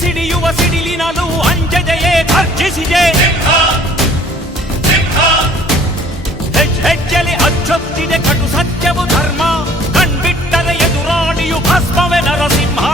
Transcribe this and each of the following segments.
ಸಿಡಿಯುವ ಸಿಡಿಲಿನಲು ಅಂಜದೆಯೇ ಗರ್ಜಿಸಿದೆ. ಹೆಜ್ಜೆಲಿ ಅಚ್ಚೊತ್ತಿದೆ ಕಟು ಸತ್ಯವು ಧರ್ಮ, ಕಣ್ಬಿಟ್ಟರೆ ಎದುರಾಳಿಯು ಭಸ್ಮವೇ ನರಸಿಂಹ.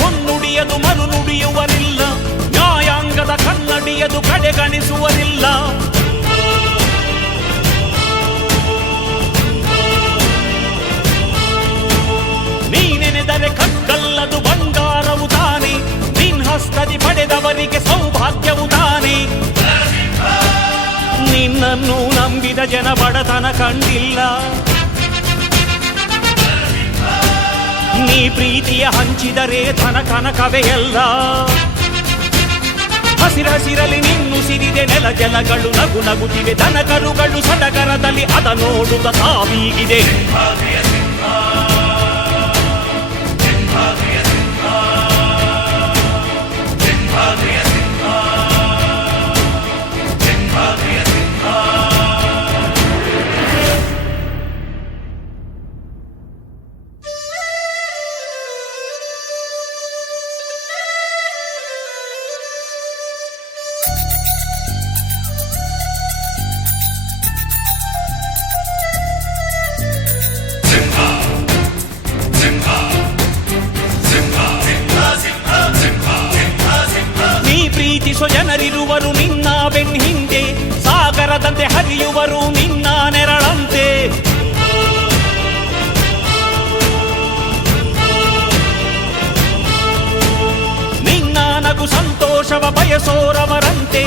ಹೊನ್ನುಡಿಯದು ಮರು ನುಡಿಯುವರಿಲ್ಲ, ನ್ಯಾಯಾಂಗದ ಕನ್ನಡಿಯದು ಕಡೆಗಣಿಸುವರಿಲ್ಲ. ನೀನೆನೆದರೆ ಕಗ್ಗಲ್ಲದು ಬಂಗಾರವು ತಾನೆ, ನಿನ್ ಹಸ್ತದಿ ಪಡೆದವರಿಗೆ ಸೌಭಾಗ್ಯವು ತಾನೆ. ನಿನ್ನನ್ನು ನಂಬಿದ ಜನ ಬಡತನ ಕಂಡಿಲ್ಲ, ನೀ ಪ್ರೀತಿಯ ಹಂಚಿದರೆ ಧನ ಕನಕವೇ ಎಲ್ಲ. ಹಸಿರಸಿರಲಿ ನಿನ್ನುಸಿರಿದೆ ನೆಲ ಜಲಗಳು ನಗು ನಗುತ್ತಿವೆ, ದನ ಕರುಗಳು ಸಡಗರದಲ್ಲಿ ಅದ ನೋಡುತ್ತ ತಾವೀಗಿದೆ. ಪ್ರೀತಿಸೋ ಜನರಿರುವರು ನಿನ್ನ ಬೆನ್ ಹಿಂದೆ, ಸಾಗರದಂತೆ ಹರಿಯುವರು ನಿನ್ನ ನೆರಳಂತೆ. ನಿನ್ನ ನಗು ಸಂತೋಷವ ಬಯಸೋರವರಂತೆ,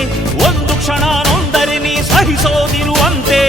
ಒಂದು ಕ್ಷಣ ನೊಂದರೆ ನೀ ಸಹಿಸೋದಿರುವಂತೆ.